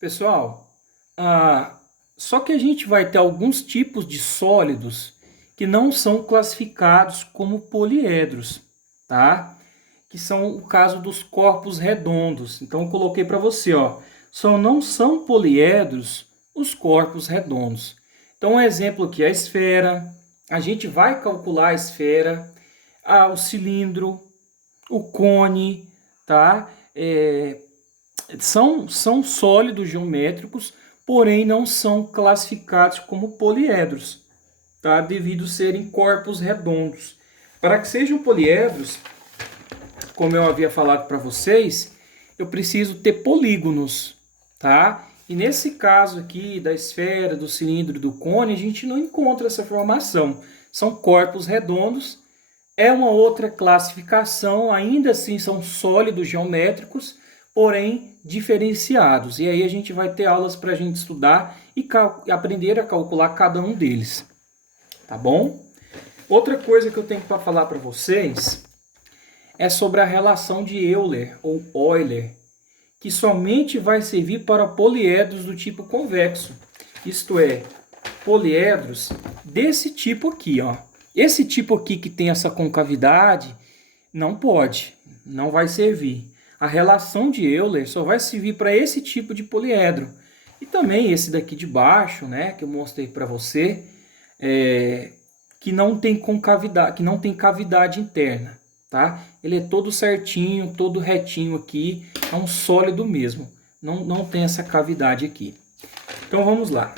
Pessoal, só que a gente vai ter alguns tipos de sólidos que não são classificados como poliedros, tá? Que são o caso dos corpos redondos. Então eu coloquei para você, ó, só não são poliedros os corpos redondos. Então um exemplo aqui é a esfera. A gente vai calcular a esfera, o cilindro, o cone, tá? São sólidos geométricos, porém não são classificados como poliedros, tá? Devido serem corpos redondos. Para que sejam poliedros, como eu havia falado para vocês, eu preciso ter polígonos, tá? E nesse caso aqui da esfera, do cilindro e do cone, a gente não encontra essa formação. São corpos redondos, é uma outra classificação, ainda assim são sólidos geométricos, porém diferenciados. E aí a gente vai ter aulas para a gente estudar e aprender a calcular cada um deles. Tá bom? Outra coisa que eu tenho para falar para vocês é sobre a relação de Euler ou Euler, que somente vai servir para poliedros do tipo convexo. Isto é, poliedros desse tipo aqui, ó. Esse tipo aqui que tem essa concavidade não pode, não vai servir. A relação de Euler só vai servir para esse tipo de poliedro. E também esse daqui de baixo, né, que eu mostrei para você, que não tem concavidade, que não tem cavidade interna, tá? Ele é todo certinho, todo retinho aqui, é um sólido mesmo. Não tem essa cavidade aqui. Então vamos lá.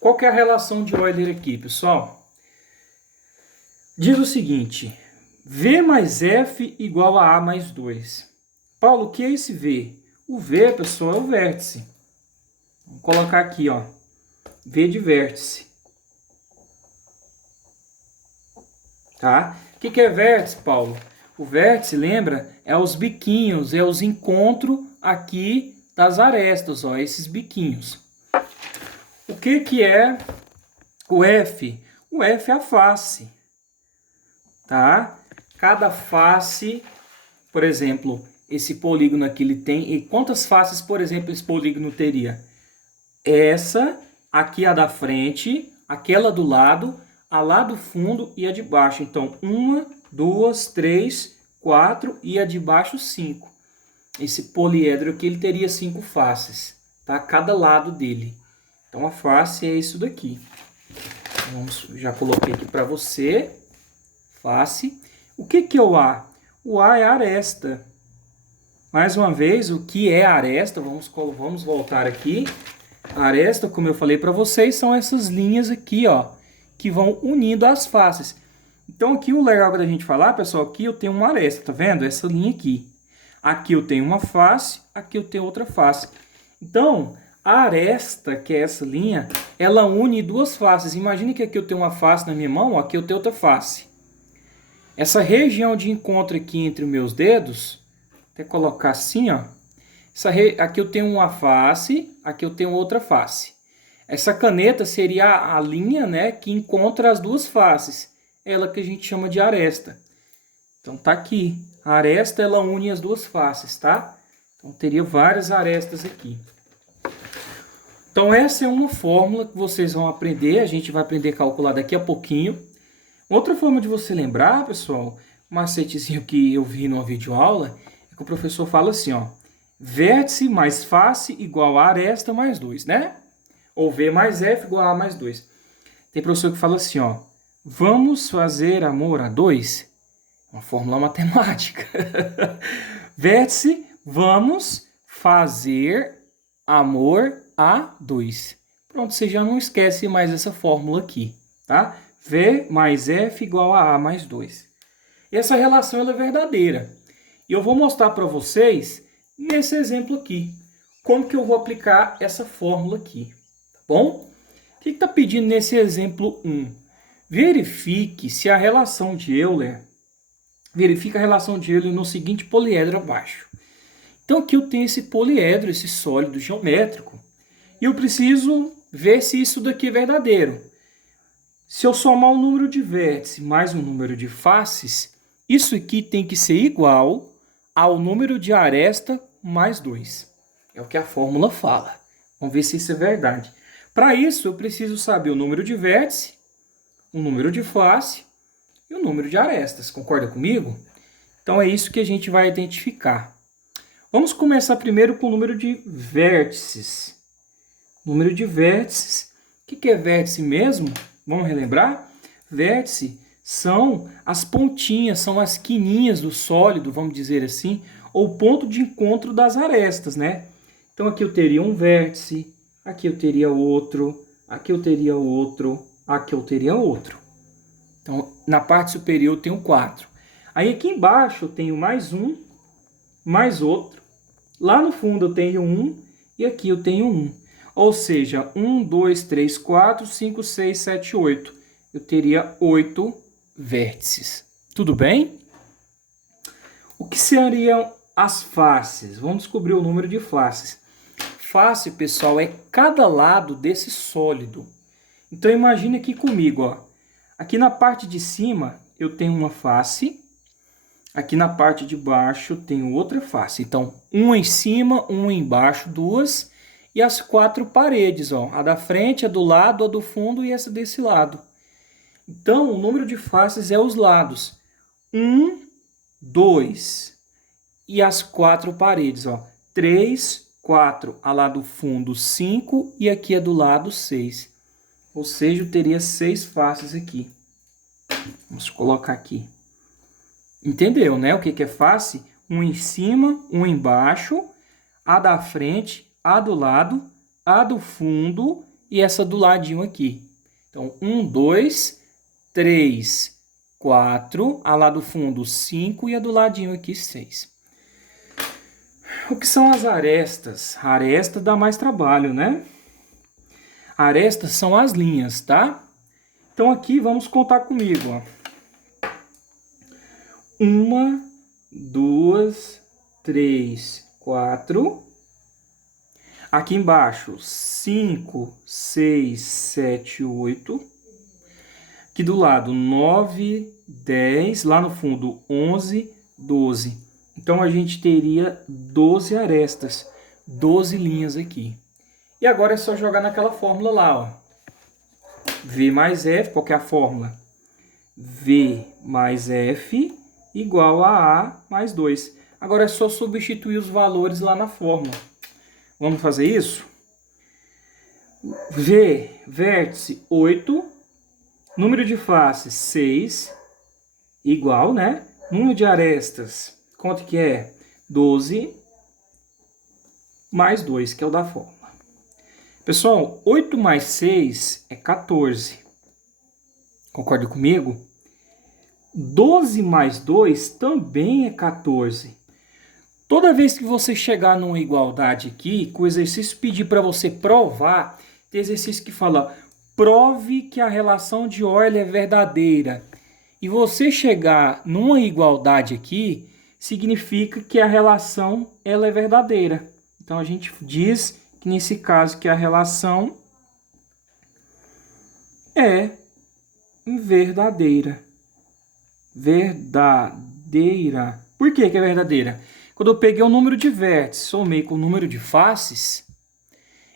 Qual que é a relação de Euler aqui, pessoal? Diz o seguinte: V mais F igual a A mais 2. Paulo, o que é esse V? O V, pessoal, é o vértice. Vou colocar aqui, ó, V de vértice. Tá? O que é vértice, Paulo? O vértice, lembra? É os biquinhos, é os encontros aqui das arestas, ó, esses biquinhos. O que é o F? O F é a face. Tá? Cada face, por exemplo, esse polígono aqui ele tem, e quantas faces, por exemplo, esse polígono teria? Essa, aqui a da frente, aquela do lado, a lá do fundo e a de baixo. Então, 1, 2, 3, 4 e a de baixo 5. Esse poliedro aqui ele teria 5 faces, tá? Cada lado dele. Então, a face é isso daqui. Já coloquei aqui para você. Face. O que é o A? O A é a aresta. Mais uma vez, o que é a aresta? Vamos voltar aqui. A aresta, como eu falei para vocês, são essas linhas aqui, ó, que vão unindo as faces. Então aqui o legal da gente falar, pessoal, aqui eu tenho uma aresta, tá vendo? Essa linha aqui. Aqui eu tenho uma face, aqui eu tenho outra face. Então, a aresta, que é essa linha, ela une duas faces. Imagine que aqui eu tenho uma face na minha mão, aqui eu tenho outra face. Essa região de encontro aqui entre os meus dedos, até colocar assim, ó. Aqui eu tenho uma face, aqui eu tenho outra face. Essa caneta seria a linha, né, que encontra as duas faces. Ela que a gente chama de aresta. Então tá aqui. A aresta ela une as duas faces, tá? Então teria várias arestas aqui. Então essa é uma fórmula que vocês vão aprender. A gente vai aprender a calcular daqui a pouquinho. Outra forma de você lembrar, pessoal, um macetezinho que eu vi numa videoaula, é que o professor fala assim, ó, vértice mais face igual a aresta mais 2, né? Ou V mais F igual a mais 2. Tem professor que fala assim, ó, vamos fazer amor a 2? Uma fórmula matemática. Vértice, vamos fazer amor a 2. Pronto, você já não esquece mais essa fórmula aqui, tá? V mais F igual a A mais 2. Essa relação ela é verdadeira. E eu vou mostrar para vocês, nesse exemplo aqui, como que eu vou aplicar essa fórmula aqui. Tá bom? O que está pedindo nesse exemplo 1? Verifique se a relação de Euler... Verifica a relação de Euler no seguinte poliedro abaixo. Então aqui eu tenho esse poliedro, esse sólido geométrico. E eu preciso ver se isso daqui é verdadeiro. Se eu somar o número de vértices mais o número de faces, isso aqui tem que ser igual ao número de aresta mais 2. É o que a fórmula fala. Vamos ver se isso é verdade. Para isso, eu preciso saber o número de vértice, o número de face e o número de arestas. Concorda comigo? Então é isso que a gente vai identificar. Vamos começar primeiro com o número de vértices. Número de vértices. O que é vértice mesmo? Vamos relembrar? Vértice são as pontinhas, são as quininhas do sólido, vamos dizer assim, ou ponto de encontro das arestas, né? Então aqui eu teria um vértice, aqui eu teria outro, aqui eu teria outro, aqui eu teria outro. Então na parte superior eu tenho 4. Aí aqui embaixo eu tenho mais um, mais outro. Lá no fundo eu tenho um e aqui eu tenho um. Ou seja, 1, 2, 3, 4, 5, 6, 7, 8. Eu teria 8 vértices. Tudo bem? O que seriam as faces? Vamos descobrir o número de faces. Face, pessoal, é cada lado desse sólido. Então imagine aqui comigo, ó. Aqui na parte de cima eu tenho uma face. Aqui na parte de baixo eu tenho outra face. Então, uma em cima, uma embaixo, duas. E as 4 paredes, ó. A da frente, a do lado, a do fundo e essa desse lado. Então, o número de faces é os lados. 1, 2. E as 4 paredes, ó. 3, 4. A lá do fundo, 5. E aqui a do lado, 6. Ou seja, eu teria 6 faces aqui. Vamos colocar aqui. Entendeu, né? O que é face? Um em cima, um embaixo, a da frente, a do lado, a do fundo e essa do ladinho aqui. Então, 1, 2, 3, 4, a lá do fundo 5 e a do ladinho aqui 6. O que são as arestas? A aresta dá mais trabalho, né? Arestas são as linhas, tá? Então aqui vamos contar comigo, ó. 1, 2, 3, 4. Aqui embaixo, 5, 6, 7, 8. Aqui do lado, 9, 10. Lá no fundo, 11, 12. Então, a gente teria 12 arestas, 12 linhas aqui. E agora é só jogar naquela fórmula lá, ó. V mais F, qual que é a fórmula? V mais F igual a A mais 2. Agora é só substituir os valores lá na fórmula. Vamos fazer isso? V, vértice 8, número de faces 6, igual, né? Número de arestas, quanto que é? 12, mais 2, que é o da fórmula. Pessoal, 8 mais 6 é 14. Concorda comigo? 12 mais 2 também é 14. Toda vez que você chegar numa igualdade aqui, que o exercício pedir para você provar, tem exercício que fala, prove que a relação de Euler é verdadeira. E você chegar numa igualdade aqui, significa que a relação ela é verdadeira. Então a gente diz que nesse caso que a relação é verdadeira. Verdadeira. Por que é verdadeira? Quando eu peguei o número de vértices, somei com o número de faces,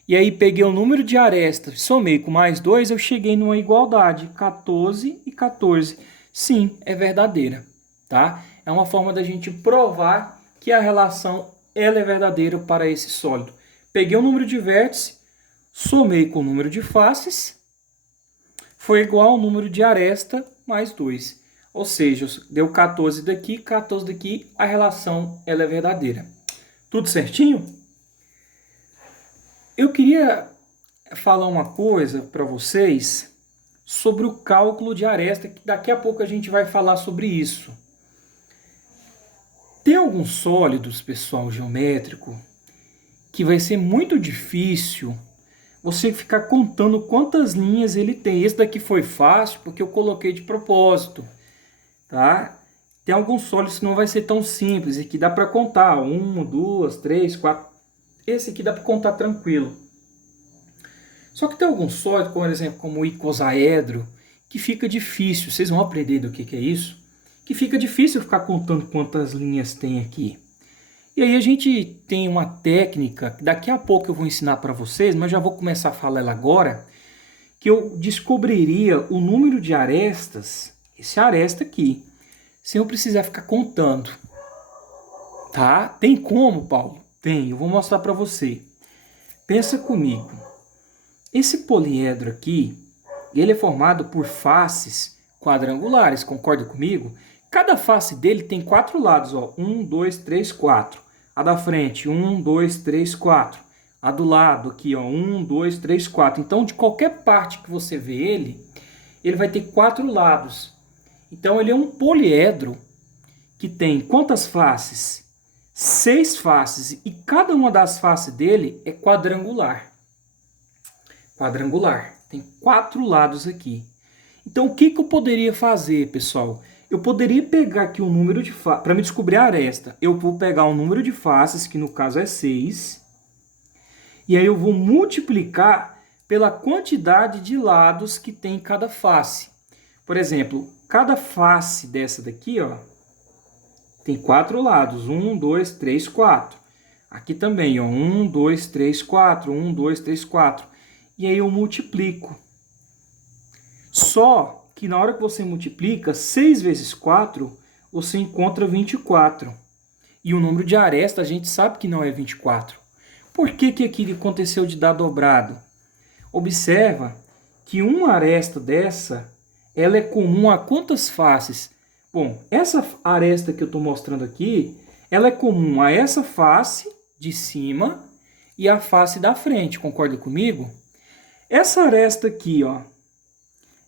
e aí peguei o número de arestas, somei com mais 2, eu cheguei numa igualdade, 14 e 14. Sim, é verdadeira, tá? É uma forma da gente provar que a relação ela é verdadeira para esse sólido. Peguei o número de vértices, somei com o número de faces, foi igual ao número de aresta mais 2. Ou seja, deu 14 daqui, 14 daqui, a relação ela é verdadeira. Tudo certinho? Eu queria falar uma coisa para vocês sobre o cálculo de aresta, que daqui a pouco a gente vai falar sobre isso. Tem alguns sólidos, pessoal, geométrico, que vai ser muito difícil você ficar contando quantas linhas ele tem. Esse daqui foi fácil porque eu coloquei de propósito. Tá? Tem alguns sólidos que não vai ser tão simples. Aqui dá para contar. 1, 2, 3, 4. Esse aqui dá para contar tranquilo. Só que tem alguns sólidos, por exemplo, como o icosaedro, que fica difícil. Vocês vão aprender do que é isso. Que fica difícil ficar contando quantas linhas tem aqui. E aí a gente tem uma técnica, daqui a pouco eu vou ensinar para vocês, mas já vou começar a falar ela agora, que eu descobriria o número de arestas, esse aresta aqui, sem eu precisar ficar contando. Tá? Tem como, Paulo? Tem, eu vou mostrar para você. Pensa comigo. Esse poliedro aqui, ele é formado por faces quadrangulares, concorda comigo? Cada face dele tem 4 lados, ó. 1, 2, 3, 4. A da frente, 1, 2, 3, 4. A do lado aqui, ó, 1, 2, 3, 4. Então, de qualquer parte que você vê ele vai ter 4 lados. Então, ele é um poliedro que tem quantas faces? 6 faces. E cada uma das faces dele é quadrangular. Quadrangular. Tem 4 lados aqui. Então, o que eu poderia fazer, pessoal? Eu poderia pegar aqui o número de faces. Para me descobrir a aresta, eu vou pegar o número de faces, que no caso é 6. E aí eu vou multiplicar pela quantidade de lados que tem cada face. Por exemplo, cada face dessa daqui, ó, tem 4 lados. 1, 2, 3, 4. Aqui também, ó, 1, 2, 3, 4. 1, 2, 3, 4. E aí eu multiplico. Só que na hora que você multiplica, 6 vezes 4, você encontra 24. E o número de aresta a gente sabe que não é 24. Por que aqui aconteceu de dar dobrado? Observa que uma aresta dessa, ela é comum a quantas faces? Bom, essa aresta que eu estou mostrando aqui, ela é comum a essa face de cima e a face da frente, concorda comigo? Essa aresta aqui, ó,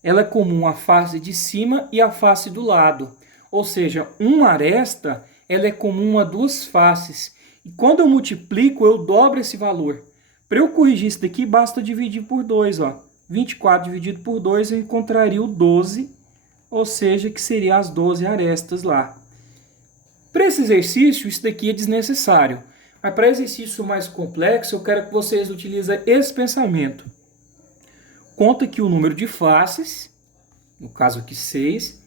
ela é comum à face de cima e à face do lado. Ou seja, uma aresta, ela é comum a 2 faces. E quando eu multiplico, eu dobro esse valor. Para eu corrigir isso daqui, basta dividir por 2. Ó. 24 dividido por 2, eu encontraria o 12, ou seja, que seria as 12 arestas lá. Para esse exercício, isso daqui é desnecessário. Mas para exercício mais complexo, eu quero que vocês utilizem esse pensamento. Conta aqui o número de faces, no caso aqui 6,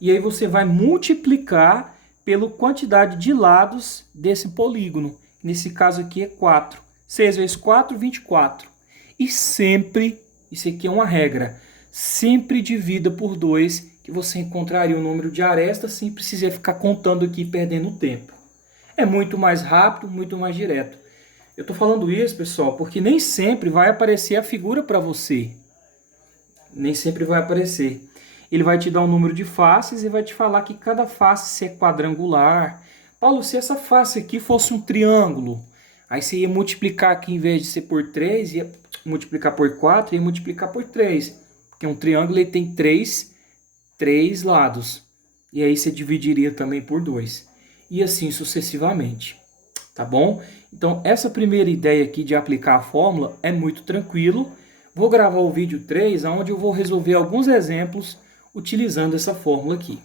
e aí você vai multiplicar pela quantidade de lados desse polígono. Nesse caso aqui é 4. 6 vezes 4, 24. E sempre, isso aqui é uma regra, sempre divida por 2, que você encontraria o número de arestas sem precisar ficar contando aqui e perdendo tempo. É muito mais rápido, muito mais direto. Eu estou falando isso, pessoal, porque nem sempre vai aparecer a figura para você. Nem sempre vai aparecer. Ele vai te dar um número de faces e vai te falar que cada face é quadrangular. Paulo, se essa face aqui fosse um triângulo, aí você ia multiplicar aqui, em vez de ser por 3, ia multiplicar por 4 e ia multiplicar por 3. Porque um triângulo ele tem 3 lados. E aí você dividiria também por 2. E assim sucessivamente. Tá bom? Então, essa primeira ideia aqui de aplicar a fórmula é muito tranquilo. Vou gravar o vídeo 3, onde eu vou resolver alguns exemplos utilizando essa fórmula aqui.